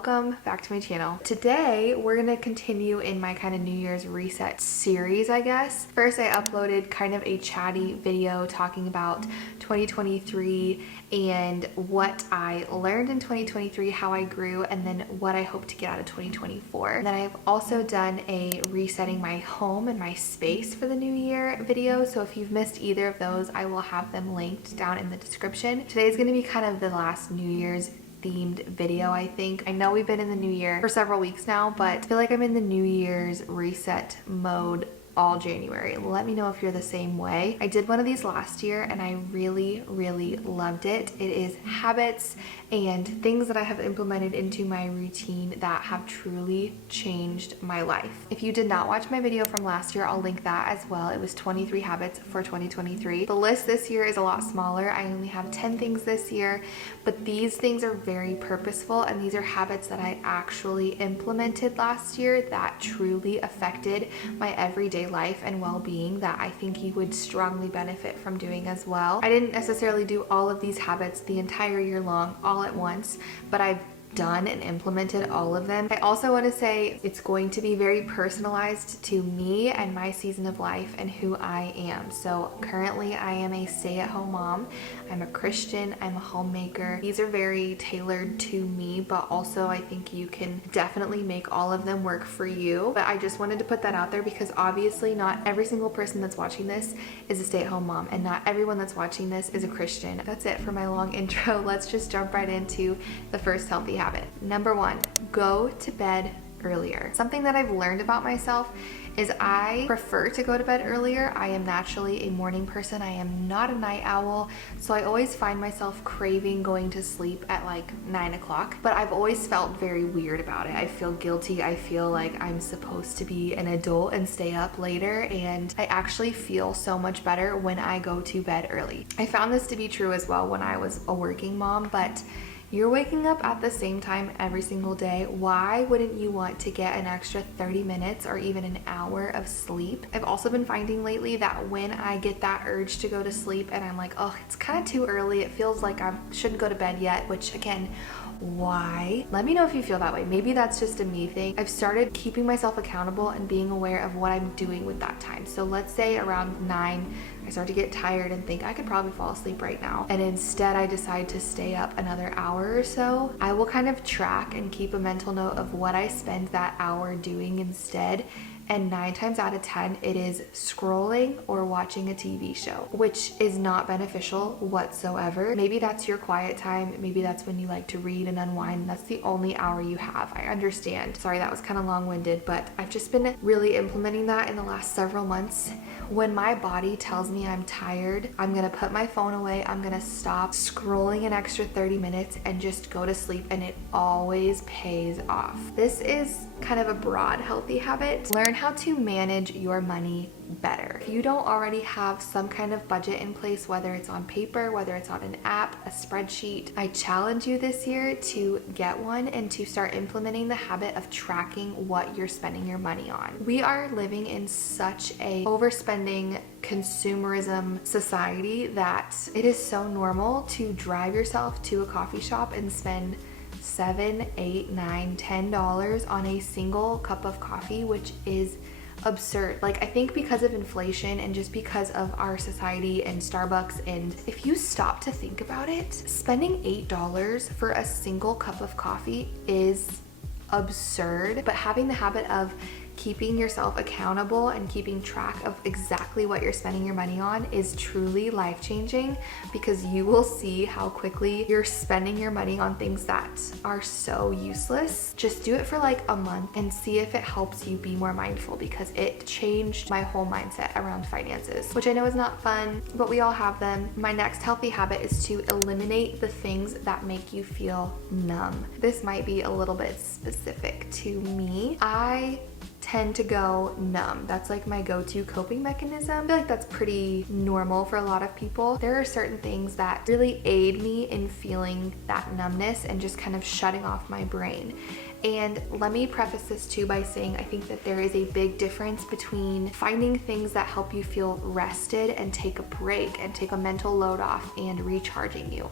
welcome back to my channel. Today we're gonna continue in my kind of New Year's reset series, I guess. First, I uploaded kind of a chatty video talking about 2023 and what I learned in 2023, how I grew, and then what I hope to get out of 2024. And then I've also done a resetting my home and my space for the new year video, so if you've missed either of those, I will have them linked down in the description. Today is going to be kind of the last New Year's themed video, I think. I know we've been in the new year for several weeks now, but I feel like I'm in the New Year's reset mode all January. Let me know if you're the same way. I did one of these last year and I really loved it. It is habits and things that I have implemented into my routine that have truly changed my life. If you did not watch my video from last year, I'll link that as well. It was 23 habits for 2023. The list this year is a lot smaller. I only have 10 things this year, but these things are very purposeful and these are habits that I actually implemented last year that truly affected my everyday life and well-being that I think you would strongly benefit from doing as well. I didn't necessarily do all of these habits the entire year long all at once, but I've done and implemented all of them. I also want to say it's going to be very personalized to me and my season of life and who I am. So currently I am a stay-at-home mom. I'm a Christian, I'm a homemaker. These are very tailored to me, but also I think you can definitely make all of them work for you. But I just wanted to put that out there because obviously not every single person that's watching this is a stay-at-home mom and not everyone that's watching this is a Christian. That's it for my long intro. Let's just jump right into the first healthy habit. Number 1, go to bed earlier. Something that I've learned about myself is I prefer to go to bed earlier. I am naturally a morning person. I am not a night owl, so I always find myself craving going to sleep at like 9 o'clock, but I've always felt very weird about it. I feel guilty. I feel like I'm supposed to be an adult and stay up later, and I actually feel so much better when I go to bed early. I found this to be true as well when I was a working mom, but you're waking up at the same time every single day. Why wouldn't you want to get an extra 30 minutes or even an hour of sleep? I've also been finding lately that when I get that urge to go to sleep and I'm like, oh, it's kind of too early, it feels like I shouldn't go to bed yet, which again, why? Let me know if you feel that way. Maybe that's just a me thing. I've started keeping myself accountable and being aware of what I'm doing with that time. So let's say around 9, I start to get tired and think I could probably fall asleep right now. And instead I decide to stay up another hour or so. I will kind of track and keep a mental note of what I spend that hour doing instead. And 9 times out of 10, it is scrolling or watching a TV show, which is not beneficial whatsoever. Maybe that's your quiet time. Maybe that's when you like to read and unwind. That's the only hour you have. I understand. Sorry, that was kind of long-winded, but I've just been really implementing that in the last several months. When my body tells me I'm tired, I'm gonna put my phone away. I'm gonna stop scrolling an extra 30 minutes and just go to sleep, and it always pays off. This is kind of a broad healthy habit. Learn how to manage your money better. If you don't already have some kind of budget in place, whether it's on paper, whether it's on an app, a spreadsheet, I challenge you this year to get one and to start implementing the habit of tracking what you're spending your money on. We are living in such a overspending consumerism society that it is so normal to drive yourself to a coffee shop and spend $7, $8, $9, $10 on a single cup of coffee, which is absurd. Like, I think because of inflation and just because of our society and Starbucks, and if you stop to think about it, spending $8 for a single cup of coffee is absurd. But having the habit of keeping yourself accountable and keeping track of exactly what you're spending your money on is truly life-changing, because you will see how quickly you're spending your money on things that are so useless. Just do it for like a month and see if it helps you be more mindful, because it changed my whole mindset around finances, which I know is not fun, but we all have them. My next healthy habit is to eliminate the things that make you feel numb. This might be a little bit specific to me. I tend to go numb. That's like my go-to coping mechanism. I feel like that's pretty normal for a lot of people. There are certain things that really aid me in feeling that numbness and just kind of shutting off my brain. And let me preface this too by saying I think that there is a big difference between finding things that help you feel rested and take a break and take a mental load off and recharging you.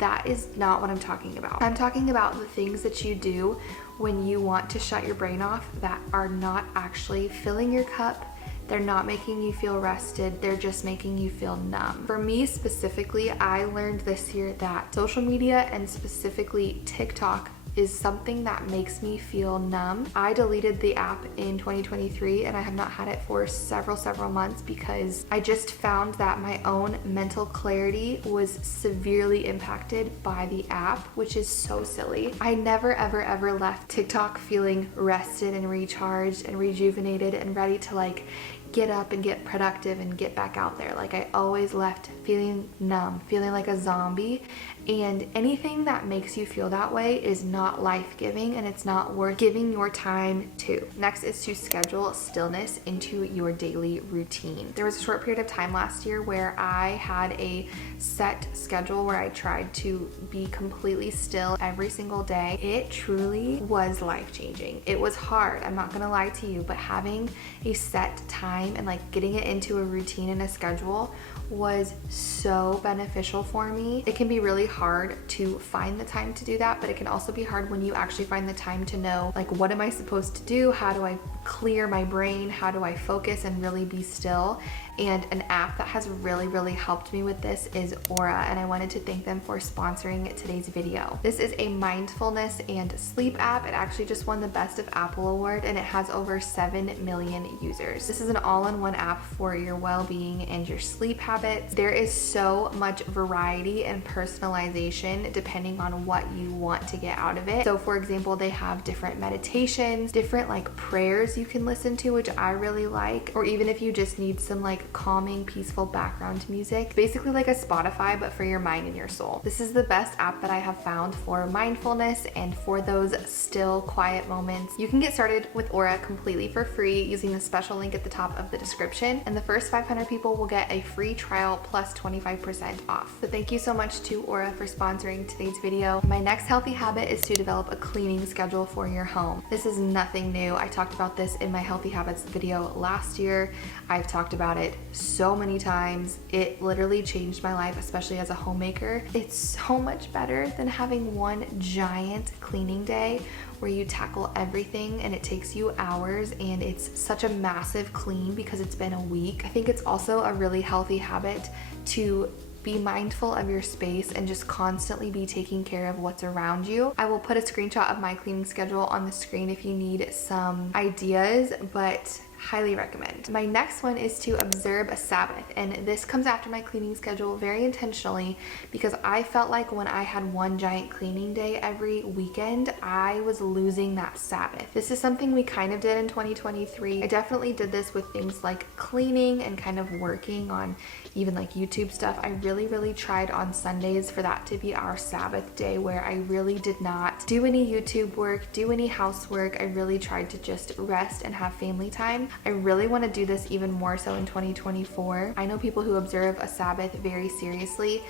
that is not what I'm talking about. I'm talking about the things that you do when you want to shut your brain off that are not actually filling your cup. They're not making you feel rested, they're just making you feel numb. For me specifically, I learned this year that social media, and specifically TikTok, is something that makes me feel numb. I deleted the app in 2023 and I have not had it for several months because I just found that my own mental clarity was severely impacted by the app, which is so silly. I never ever left TikTok feeling rested and recharged and rejuvenated and ready to like get up and get productive and get back out there. Like I always left feeling numb, feeling like a zombie. And anything that makes you feel that way is not life-giving and it's not worth giving your time to. Next is to schedule stillness into your daily routine. There was a short period of time last year where I had a set schedule where I tried to be completely still every single day. It truly was life-changing. It was hard, I'm not gonna lie to you, but having a set time and like getting it into a routine and a schedule was so beneficial for me. It can be really hard to find the time to do that, but it can also be hard when you actually find the time to know, like, what am I supposed to do? How do I clear my brain? How do I focus and really be still? And an app that has really helped me with this is Aura, and I wanted to thank them for sponsoring today's video. This is a mindfulness and sleep app. It actually just won the Best of Apple award and it has over 7 million users. This is an all-in-one app for your well-being and your sleep habits. There is so much variety and personalization depending on what you want to get out of it. So for example, they have different meditations, different like prayers you can listen to, which I really like, or even if you just need some like calming, peaceful background music. Basically like a Spotify, but for your mind and your soul. This is the best app that I have found for mindfulness and for those still, quiet moments. You can get started with Aura completely for free using the special link at the top of the description, and the first 500 people will get a free trial plus 25% off. So thank you so much to Aura for sponsoring today's video. My next healthy habit is to develop a cleaning schedule for your home. This is nothing new. I talked about this in my healthy habits video last year. I've talked about it so many times. It literally changed my life, especially as a homemaker. It's so much better than having one giant cleaning day where you tackle everything and it takes you hours and it's such a massive clean because it's been a week. I think it's also a really healthy habit to be mindful of your space and just constantly be taking care of what's around you. I will put a screenshot of my cleaning schedule on the screen if you need some ideas, but highly recommend. My next one is to observe a Sabbath, and this comes after my cleaning schedule very intentionally because I felt like when I had one giant cleaning day every weekend, I was losing that Sabbath. This is something we kind of did in 2023. I definitely did this with things like cleaning and kind of working on even like YouTube stuff. I really tried on Sundays for that to be our Sabbath day where I really did not do any YouTube work, do any housework. I really tried to just rest and have family time. I really want to do this even more so in 2024. I know people who observe a Sabbath very seriously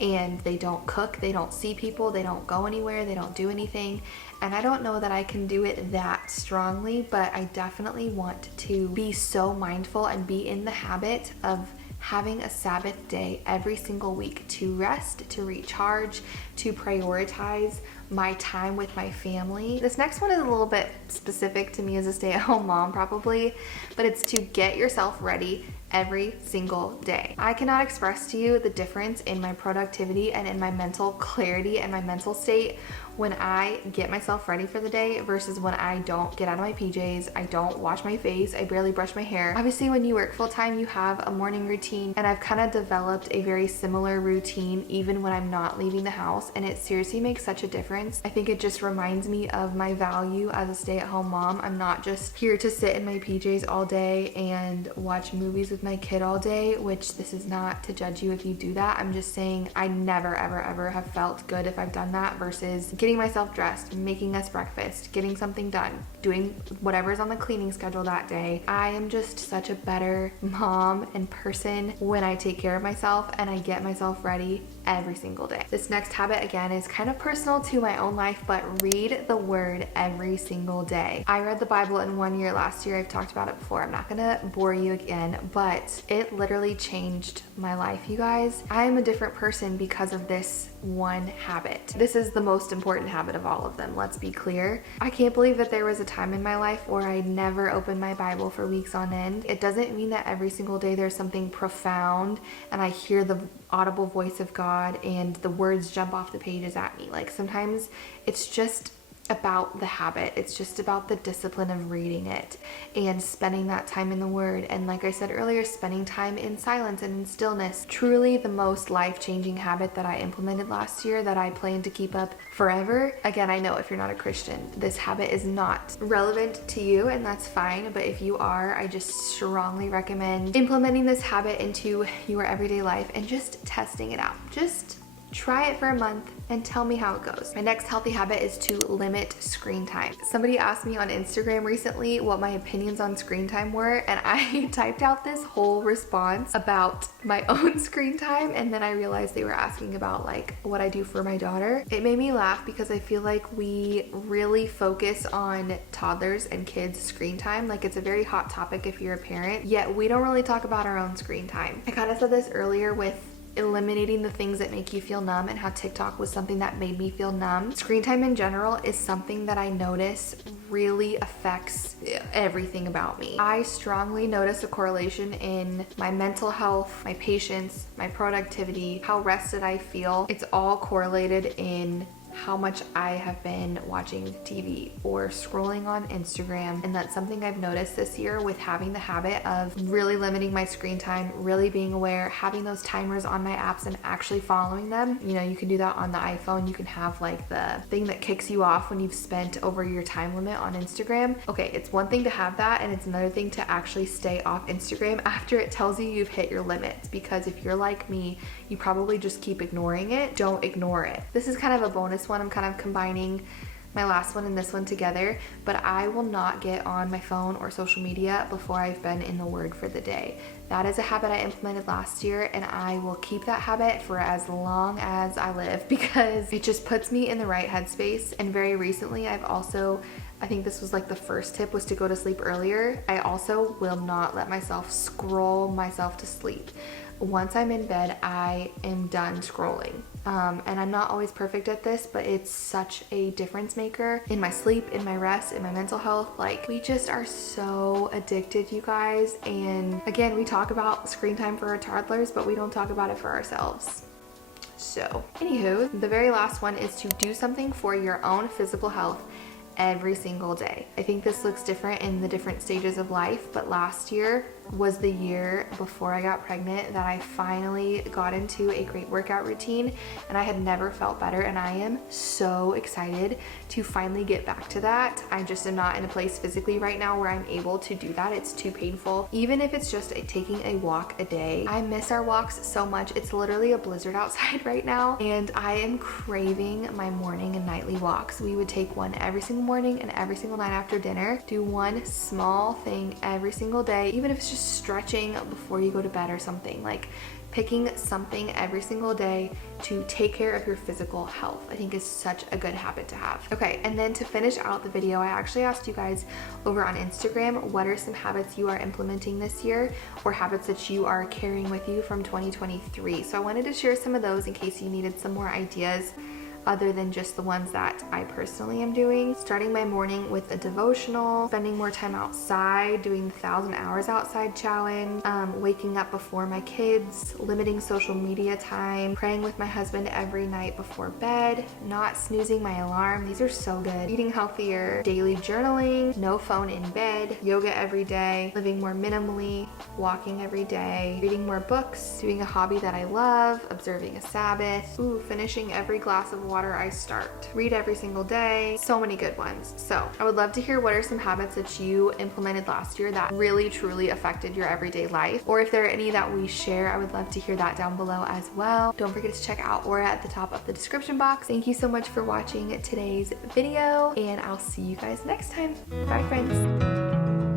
and they don't cook, they don't see people, they don't go anywhere, they don't do anything. And I don't know that I can do it that strongly, but I definitely want to be so mindful and be in the habit of having a Sabbath day every single week to rest, to recharge, to prioritize my time with my family. This next one is a little bit specific to me as a stay-at-home mom probably, but it's to get yourself ready every single day. I cannot express to you the difference in my productivity and in my mental clarity and my mental state when I get myself ready for the day versus when I don't get out of my PJs, I don't wash my face, I barely brush my hair. Obviously, when you work full-time, you have a morning routine, and I've kind of developed a very similar routine even when I'm not leaving the house, and it seriously makes such a difference. I think it just reminds me of my value as a stay-at-home mom. I'm not just here to sit in my PJs all day and watch movies with my kid all day, which this is not to judge you if you do that. I'm just saying I never ever have felt good if I've done that versus getting myself dressed, making us breakfast, getting something done, doing whatever's on the cleaning schedule that day. I am just such a better mom and person when I take care of myself and I get myself ready every single day. This next habit again is kind of personal to my own life, but read the word every single day. I read the Bible in 1 year last year. I've talked about it before. I'm not gonna bore you again, but it literally changed my life, you guys. I am a different person because of this one habit. This is the most important habit of all of them, let's be clear. I can't believe that there was a time in my life where I never opened my Bible for weeks on end. It doesn't mean that every single day there's something profound and I hear the audible voice of God and the words jump off the pages at me. Like sometimes it's just about the habit. It's just about the discipline of reading it and spending that time in the Word. And like I said earlier, spending time in silence and in stillness. Truly the most life-changing habit that I implemented last year that I plan to keep up forever. Again, I know if you're not a Christian, this habit is not relevant to you, and that's fine. But if you are, I just strongly recommend implementing this habit into your everyday life and just testing it out. Just try it for a month and tell me how it goes. My next healthy habit is to limit screen time. Somebody asked me on Instagram recently what my opinions on screen time were, and I typed out this whole response about my own screen time, and then I realized they were asking about like what I do for my daughter. It made me laugh because I feel like we really focus on toddlers and kids' screen time. Like it's a very hot topic if you're a parent, yet we don't really talk about our own screen time. I kind of said this earlier with eliminating the things that make you feel numb and how TikTok was something that made me feel numb. Screen time in general is something that I notice really affects everything about me. I strongly notice a correlation in my mental health, my patience, my productivity, how rested I feel. It's all correlated in how much I have been watching TV or scrolling on Instagram. And that's something I've noticed this year with having the habit of really limiting my screen time, really being aware, having those timers on my apps and actually following them. You know, you can do that on the iPhone. You can have like the thing that kicks you off when you've spent over your time limit on Instagram. Okay, it's one thing to have that, and it's another thing to actually stay off Instagram after it tells you you've hit your limits. Because if you're like me, you probably just keep ignoring it. Don't ignore it. This is kind of a bonus one. I'm kind of combining my last one and this one together, but I will not get on my phone or social media before I've been in the Word for the day. That is a habit I implemented last year, and I will keep that habit for as long as I live because it just puts me in the right headspace. And very recently I've also, I think this was like the first tip, was to go to sleep earlier. I also will not let myself scroll myself to sleep. Once I'm in bed, I am done scrolling. And I'm not always perfect at this, but it's such a difference maker in my sleep, in my rest, in my mental health. Like, we just are so addicted, you guys. And again, we talk about screen time for our toddlers, but we don't talk about it for ourselves. So, anywho, the very last one is to do something for your own physical health every single day. I think this looks different in the different stages of life, but last year was the year before I got pregnant that I finally got into a great workout routine, and I had never felt better, and I am so excited to finally get back to that. I just am not in a place physically right now where I'm able to do that. It's too painful. Even if it's just taking a walk a day. I miss our walks so much. It's literally a blizzard outside right now, and I am craving my morning and nightly walks. We would take one every single morning and every single night after dinner. Do one small thing every single day, even if it's just stretching before you go to bed or something. Like picking something every single day to take care of your physical health, I think is such a good habit to have. Okay, and then to finish out the video, I actually asked you guys over on Instagram, what are some habits you are implementing this year, or habits that you are carrying with you from 2023? So I wanted to share some of those in case you needed some more ideas other than just the ones that I personally am doing. Starting my morning with a devotional, spending more time outside, doing the 1,000 hours outside challenge, waking up before my kids, limiting social media time, praying with my husband every night before bed, not snoozing my alarm. These are so good. Eating healthier, daily journaling, no phone in bed, yoga every day, living more minimally, walking every day, reading more books, doing a hobby that I love, observing a Sabbath, finishing every glass of water I start, read every single day. So many good ones. So I would love to hear what are some habits that you implemented last year that really truly affected your everyday life, or if there are any that we share, I would love to hear that down below as well. Don't forget to check out Aura at the top of the description box. Thank you so much for watching today's video, and I'll see you guys next time. Bye, friends.